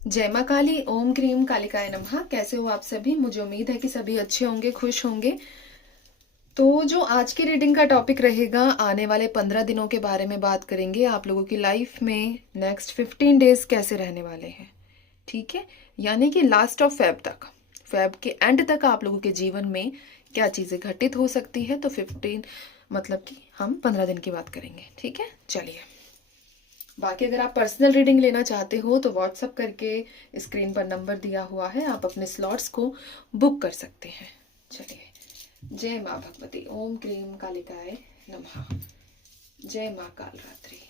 जय माँ काली। ओम क्रीम कालिकाय नमः। कैसे हो आप सभी? मुझे उम्मीद है कि सभी अच्छे होंगे, खुश होंगे। तो जो आज की रीडिंग का टॉपिक रहेगा, आने वाले 15 दिनों के बारे में बात करेंगे। आप लोगों की लाइफ में नेक्स्ट 15 डेज कैसे रहने वाले हैं, ठीक है? यानी कि लास्ट ऑफ फेब तक, फेब के एंड तक आप लोगों के जीवन में क्या चीज़ें घटित हो सकती है। तो 15 मतलब कि हम 15 दिन की बात करेंगे, ठीक है? चलिए, बाकी अगर आप पर्सनल रीडिंग लेना चाहते हो तो व्हाट्सअप करके स्क्रीन पर नंबर दिया हुआ है, आप अपने स्लॉट्स को बुक कर सकते हैं। चलिए, जय माँ भगवती। ओम क्रीम कालिकाय नमः। जय माँ कालरात्रि।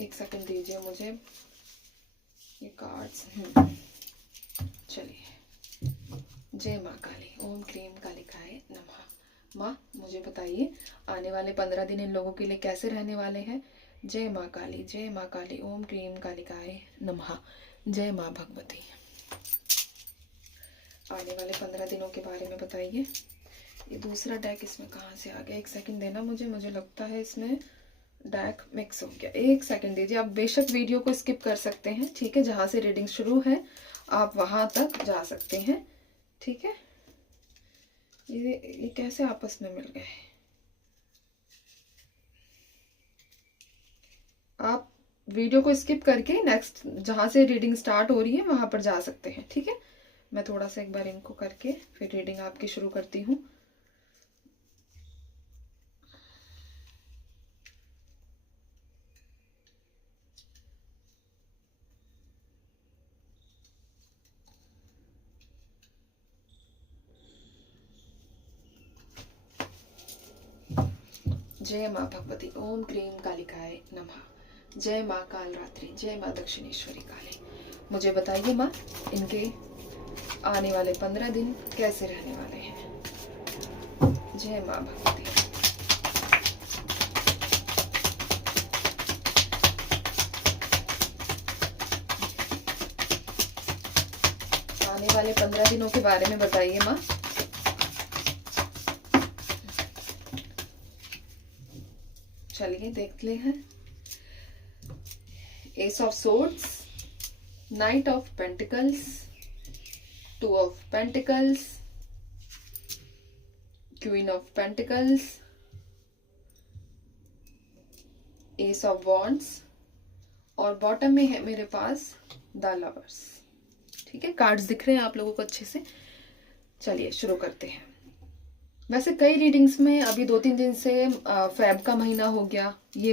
एक सेकंड दीजिए मुझे, ये कार्ड्स। चलिए, जय माँ काली। ओम क्रीम कालिकाय नमः। माँ, मुझे बताइए आने वाले 15 दिन इन लोगों के लिए कैसे रहने वाले हैं। जय माँ काली, जय माँ काली। ओम क्रीम कालिकाय नमः। जय माँ भगवती। आने वाले 15 दिनों के बारे में बताइए। ये दूसरा डेक इसमें कहाँ से आ गया? एक सेकंड देना मुझे लगता है इसमें डेक मिक्स हो गया। एक सेकंड दीजिए। आप बेशक वीडियो को स्किप कर सकते हैं, ठीक है? जहाँ से रीडिंग शुरू है आप वहां तक जा सकते हैं, ठीक है? ये कैसे आपस में मिल गए? आप वीडियो को स्किप करके नेक्स्ट जहां से रीडिंग स्टार्ट हो रही है वहां पर जा सकते हैं, ठीक है? मैं थोड़ा सा एक बार इनको करके फिर रीडिंग आपकी शुरू करती हूँ। जय माँ भगवती। ओम क्रीम कालिकाय नमः। जय माँ कालरात्रि। जय माँ दक्षिणेश्वरी काली। मुझे बताइए माँ, इनके आने वाले 15 दिन कैसे रहने वाले हैं। जय माँ भगवती। आने वाले 15 दिनों के बारे में बताइए माँ। चलिए देखते हैं। S of swords, night of pentacles, two of pentacles, queen of pentacles, S of wands और बॉटम में है मेरे पास द लवर्स, ठीक है? कार्ड्स दिख रहे हैं आप लोगों को अच्छे से? चलिए शुरू करते हैं। वैसे कई रीडिंग्स में अभी 2-3 दिन से फेब का महीना हो गया, ये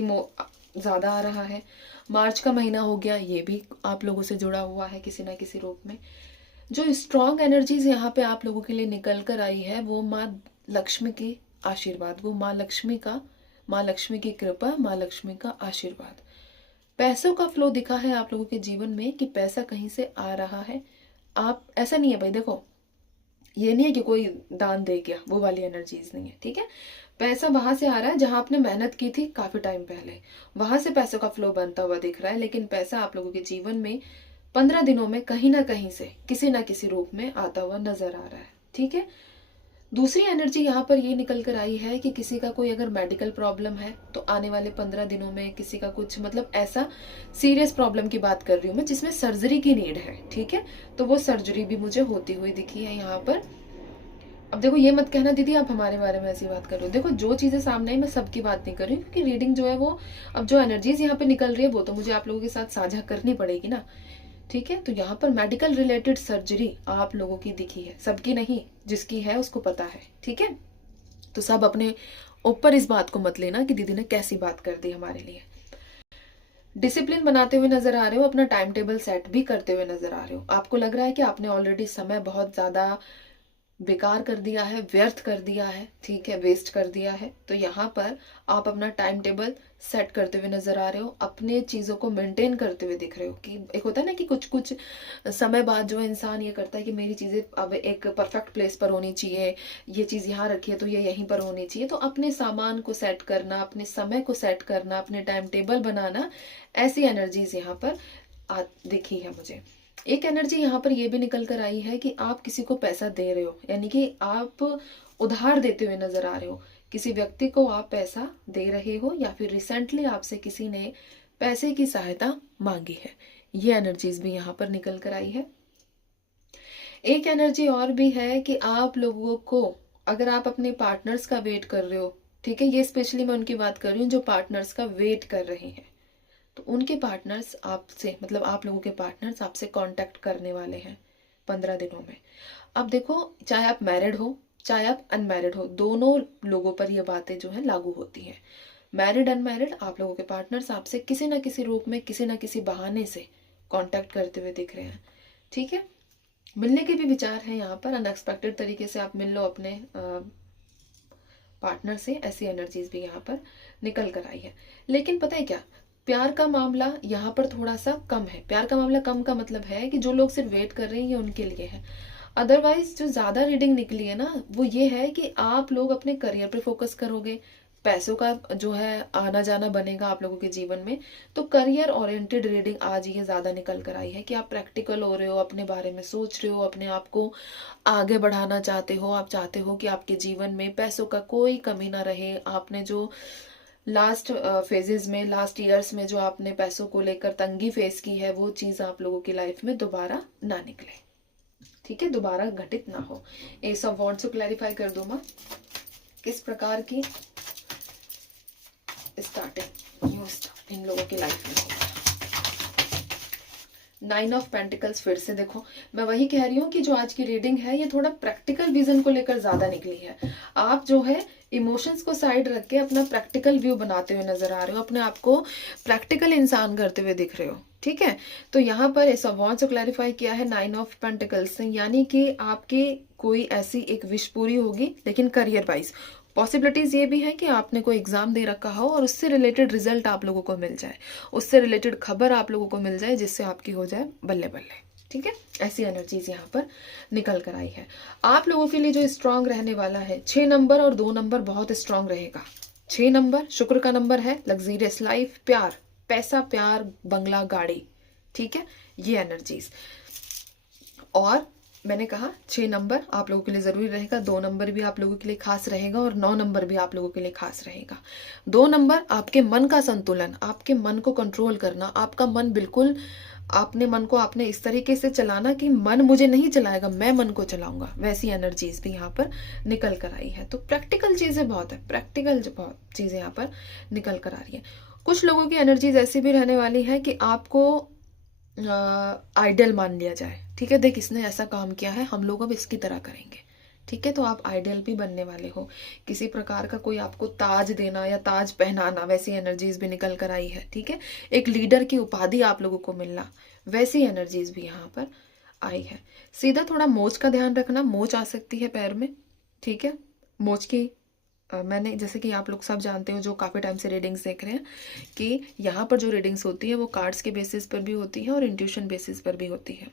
ज्यादा आ रहा है। मार्च का महीना हो गया, ये भी आप लोगों से जुड़ा हुआ है किसी ना किसी रूप में। जो स्ट्रॉन्ग एनर्जीज यहाँ पे आप लोगों के लिए निकल कर आई है वो माँ लक्ष्मी की आशीर्वाद, वो माँ लक्ष्मी की कृपा, माँ लक्ष्मी का आशीर्वाद। पैसों का फ्लो दिखा है आप लोगों के जीवन में कि पैसा कहीं से आ रहा है। आप ऐसा नहीं है भाई, देखो ये नहीं है कि कोई दान दे गया, वो वाली एनर्जीज नहीं है, ठीक है? पैसा वहां से आ रहा है जहां आपने मेहनत की थी काफी टाइम पहले, वहां से पैसों का फ्लो बनता हुआ दिख रहा है। लेकिन पैसा आप लोगों के जीवन में 15 दिनों में कहीं ना कहीं से किसी ना किसी रूप में आता हुआ नजर आ रहा है, ठीक है? दूसरी एनर्जी यहाँ पर ये निकल कर आई है कि किसी का कोई अगर मेडिकल प्रॉब्लम है तो आने वाले 15 दिनों में किसी का कुछ मतलब ऐसा सीरियस प्रॉब्लम की बात कर रही हूँ मैं जिसमें सर्जरी की नीड है, ठीक है? तो वो सर्जरी भी मुझे होती हुई दिखी है यहाँ पर। अब देखो, ये मत कहना दीदी आप हमारे बारे में ऐसी बात कर रहे हो। देखो, जो चीजें सामने है मैं सबकी बात नहीं कर रही हूँ, क्योंकि रीडिंग जो है वो, अब जो एनर्जीज यहाँ पे निकल रही है वो तो मुझे आप लोगों के साथ साझा करनी पड़ेगी ना, ठीक है? तो यहाँ पर मेडिकल रिलेटेड सर्जरी आप लोगों की दिखी है, सबकी नहीं, जिसकी है उसको पता है, ठीक है? तो सब अपने ऊपर इस बात को मत लेना कि दीदी ने कैसी बात कर दी हमारे लिए। डिसिप्लिन बनाते हुए नजर आ रहे हो, अपना टाइम टेबल सेट भी करते हुए नजर आ रहे हो। आपको लग रहा है कि आपने ऑलरेडी समय बहुत ज्यादा बेकार कर दिया है, व्यर्थ कर दिया है, ठीक है, वेस्ट कर दिया है। तो यहाँ पर आप अपना टाइम टेबल सेट करते हुए नजर आ रहे हो, अपने चीजों को मेंटेन करते हुए दिख रहे हो। कि एक होता है ना कि कुछ कुछ समय बाद जो इंसान ये करता है कि मेरी चीजें अब एक परफेक्ट प्लेस पर होनी चाहिए, ये चीज यहाँ रखी है तो ये यहीं पर होनी चाहिए। तो अपने सामान को सेट करना, अपने समय को सेट करना, अपने टाइम टेबल बनाना, ऐसी एनर्जीज यहाँ पर दिखी है मुझे। एक एनर्जी यहाँ पर ये भी निकल कर आई है कि आप किसी को पैसा दे रहे हो, यानी कि आप उधार देते हुए नजर आ रहे हो। किसी व्यक्ति को आप पैसा दे रहे हो या फिर रिसेंटली आपसे किसी ने पैसे की सहायता मांगी है। ये एनर्जीज भी यहाँ पर निकल कर आई है। एक एनर्जी और भी है कि आप लोगों को, अगर आप अपने पार्टनर्स का वेट कर रहे हो, ठीक है, ये स्पेशली मैं उनकी बात कर रही हूँ जो पार्टनर्स का वेट कर रहे हैं, तो उनके पार्टनर्स आपसे, मतलब आप लोगों के पार्टनर्स आपसे कांटेक्ट करने वाले हैं 15 दिनों में। अब देखो, चाहे आप मैरिड हो चाहे आप अनमैरिड हो, दोनों लोगों पर ये बातें जो है लागू होती हैं। मैरिड अनमैरिड, आप लोगों के पार्टनर्स आपसे किसी ना किसी रूप में, किसी ना किसी बहाने से कांटेक्ट करते हुए दिख रहे हैं, ठीक है। मिलने के भी विचार है यहाँ पर, अनएक्सपेक्टेड तरीके से आप मिल लो अपने पार्टनर से, ऐसी एनर्जीज भी यहाँ पर निकल कर आई है। लेकिन पता है क्या, प्यार का मामला यहाँ पर थोड़ा सा कम है। प्यार का मामला कम का मतलब है कि जो लोग सिर्फ वेट कर रहे हैं ये उनके लिए है। अदरवाइज जो ज्यादा रीडिंग निकली है ना, वो ये है कि आप लोग अपने करियर पे फोकस करोगे, पैसों का जो है आना जाना बनेगा आप लोगों के जीवन में। तो करियर ओरिएंटेड रीडिंग आज ये ज्यादा निकल कर आई है कि आप प्रैक्टिकल हो रहे हो, अपने बारे में सोच रहे हो, अपने आप को आगे बढ़ाना चाहते हो। आप चाहते हो कि आपके जीवन में पैसों का कोई कमी ना रहे। आपने जो लास्ट फेजेस में, लास्ट ईयर्स में जो आपने पैसों को लेकर तंगी फेस की है, वो चीज आप लोगों की लाइफ में दोबारा ना निकले, ठीक है, दोबारा घटित ना हो। एस ऑफ वॉन्ड्स को क्लैरिफाई कर दूं मैं, किस प्रकार की स्टार्टिंग न्यू स्टार्ट इन लोगों की लाइफ में होगा। 9 ऑफ पेंटिकल्स, फिर से देखो, मैं वही कह रही हूँ कि जो आज की रीडिंग है ये थोड़ा प्रैक्टिकल विजन को लेकर ज्यादा निकली है। आप जो है इमोशंस को साइड रख के अपना प्रैक्टिकल व्यू बनाते हुए नजर आ रहे हो, अपने आप को प्रैक्टिकल इंसान करते हुए दिख रहे हो, ठीक है। तो यहाँ पर इस अवार्ड से क्लैरिफाई किया है 9 ऑफ पेंटिकल्स से, यानी कि आपकी कोई ऐसी एक विश पूरी होगी, लेकिन करियर वाइज पॉसिबिलिटीज ये भी है कि आपने कोई एग्जाम दे रखा हो और उससे रिलेटेड रिजल्ट आप लोगों को मिल जाए, उससे रिलेटेड खबर आप लोगों को मिल जाए, जिससे आपकी हो जाए बल्ले बल्ले, ठीक है। ऐसी एनर्जीज यहाँ पर निकल कर आई है। आप लोगों के लिए जो स्ट्रांग रहने वाला है, 6 नंबर और 2 नंबर बहुत स्ट्रांग रहेगा। 6 नंबर शुक्र का नंबर है, लग्जरियस लाइफ, प्यार, पैसा, प्यार, बंगला, गाड़ी, ठीक है, ये एनर्जीज। और मैंने कहा 6 नंबर आप लोगों के लिए जरूरी रहेगा, 2 नंबर भी आप लोगों के लिए खास रहेगा और 9 नंबर भी आप लोगों के लिए खास रहेगा। 2 नंबर आपके मन का संतुलन, आपके मन को कंट्रोल करना, आपका मन बिल्कुल, आपने मन को आपने इस तरीके से चलाना कि मन मुझे नहीं चलाएगा, मैं मन को चलाऊंगा, वैसी एनर्जीज भी यहाँ पर निकल कर आई है। तो प्रैक्टिकल चीजें बहुत है, प्रैक्टिकल बहुत चीजें यहाँ पर निकल कर आ रही है। कुछ लोगों की एनर्जीज ऐसी भी रहने वाली है कि आपको आइडियल मान लिया जाए, ठीक है, देख इसने ऐसा काम किया है, हम लोग अब इसकी तरह करेंगे, ठीक है। तो आप आइडियल भी बनने वाले हो, किसी प्रकार का कोई आपको ताज देना या ताज पहनाना, वैसी एनर्जीज भी निकल कर आई है, ठीक है। एक लीडर की उपाधि आप लोगों को मिलना, वैसी एनर्जीज भी यहाँ पर आई है। सीधा थोड़ा मोच का ध्यान रखना, मोच आ सकती है पैर में, ठीक है। मोच की मैंने, जैसे कि आप लोग सब जानते हो जो काफ़ी टाइम से रीडिंग्स देख रहे हैं, कि यहाँ पर जो रीडिंग्स होती है वो कार्ड्स के बेसिस पर भी होती है और इंट्यूशन बेसिस पर भी होती है।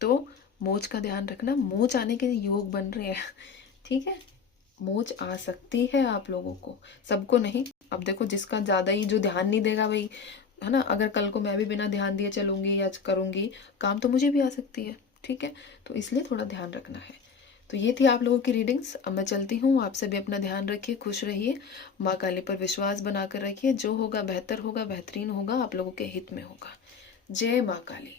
तो मोच का ध्यान रखना, मोच आने के योग बन रहे हैं, ठीक है। मोच आ सकती है आप लोगों को, सबको नहीं। अब देखो, जिसका ज़्यादा ही जो ध्यान नहीं देगा भाई, है ना, अगर कल को मैं भी बिना ध्यान दिए चलूंगी या करूंगी काम, तो मुझे भी आ सकती है, ठीक है। तो इसलिए थोड़ा ध्यान रखना है। तो ये थी आप लोगों की रीडिंग्स। अब मैं चलती हूँ, आप सभी अपना ध्यान रखिए, खुश रहिए, माँ काली पर विश्वास बनाकर रखिए, जो होगा बेहतर होगा, बेहतरीन होगा, आप लोगों के हित में होगा। जय माँ काली।